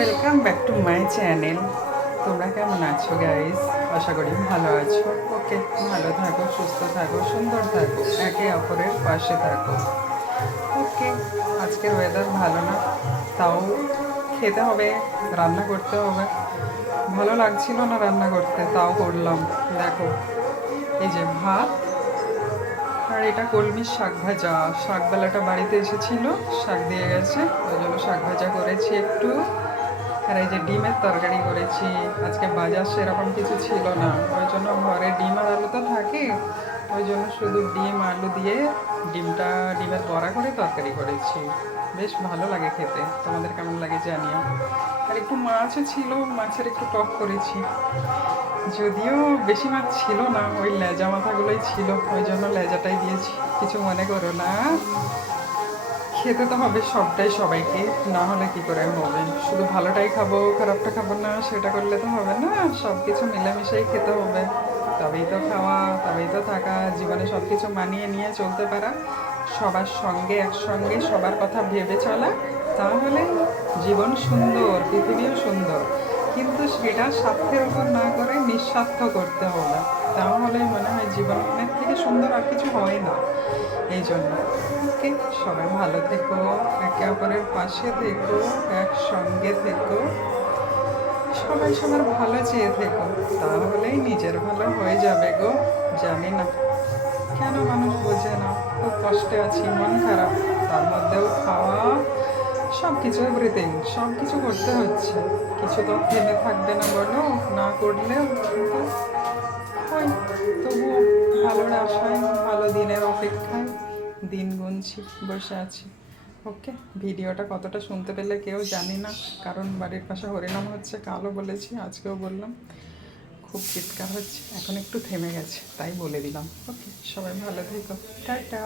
Welcome back to my channel. তোমরা কেমন আছো গাইস? আশা করি ভালো আছো। ওকে, ভালো থাকো, সুস্থ থাকো, সুন্দর থাকো, একে অপরের পাশে থাকো। ওকে, আজকের ওয়েদার ভালো না, তাও খেতে হবে, রান্না করতে হবে। ভালো লাগছিল না রান্না করতে, তাও করলাম। দেখো, এই যে ভাত, আর এটা কলমির শাক ভাজা। শাকবেলাটা বাড়িতে এসেছিল, শাক দিয়ে গেছে, ওই জন্য শাক ভাজা করেছি একটু। আর এই যে ডিমের তরকারি করেছি। আজকে বাজার সেরকম কিছু ছিল না, ওই জন্য ঘরে ডিম আর আলু তো থাকে, ওই জন্য শুধু ডিম আলু দিয়ে ডিমের বড়া করে তরকারি করেছি। বেশ ভালো লাগে খেতে, তোমাদের কেমন লাগে জানিও। আর একটু মাছও ছিল, মাছের একটু টক করেছি। যদিও বেশি মাছ ছিল না, ওই লেজা মাথাগুলোই ছিল, ওই জন্য লেজাটাই দিয়েছি, কিছু মনে করো না। খেতে তো হবে সবটাই সবাইকে, না হলে কি করে হবে? শুধু ভালোটাই খাবো, খারাপটা খাবো না, সেটা করলে তো হবে না। সব কিছু মিলেমিশেই খেতে হবে, তবেই তো খাওয়া, তবেই তো থাকা, জীবনে সব কিছু মানিয়ে নিয়ে চলতে পারা, সবার সঙ্গে একসঙ্গে সবার কথা ভেবে চলা। তাহলে জীবন সুন্দর, পৃথিবীও সুন্দর। কিন্তু সেটা স্বার্থের উপর না করে নিঃস্বার্থ করতে হবে, তাহলে মনে হয় জীবনের থেকে সুন্দর আর কিছু হয় না। এই জন্য ওকে, সবাই ভালো থেকো, একে অপরের পাশে থেকো, একসঙ্গে থেকো, সবাই সবার ভালো চেয়ে থেকো, তাহলেই নিজের ভালো হয়ে যাবে গো। জানি না কেন মানুষ বোঝে না, খুব কষ্টে আছি, মন খারাপ, তার মধ্যেও খাওয়া, সব কিছু এভরিথিং, সব কিছু করতে হচ্ছে। কিছু তো থেমে থাকবে না বলো, না করলেও কিন্তু ওই, তবুও ভালোর আশায়, ভালো দিনের অপেক্ষায় দিন গুনছি, বসে আছি। ওকে, ভিডিওটা কতটা শুনতে পেলে কেউ জানি না, কারণ বাড়ির পাশে হরিনাম হচ্ছে, কালও বলেছি, আজকেও বললাম। খুব চিৎকার হচ্ছে, এখন একটু থেমে গেছে, তাই বলে দিলাম। ওকে, সবাই ভালো থেকো, টাটা।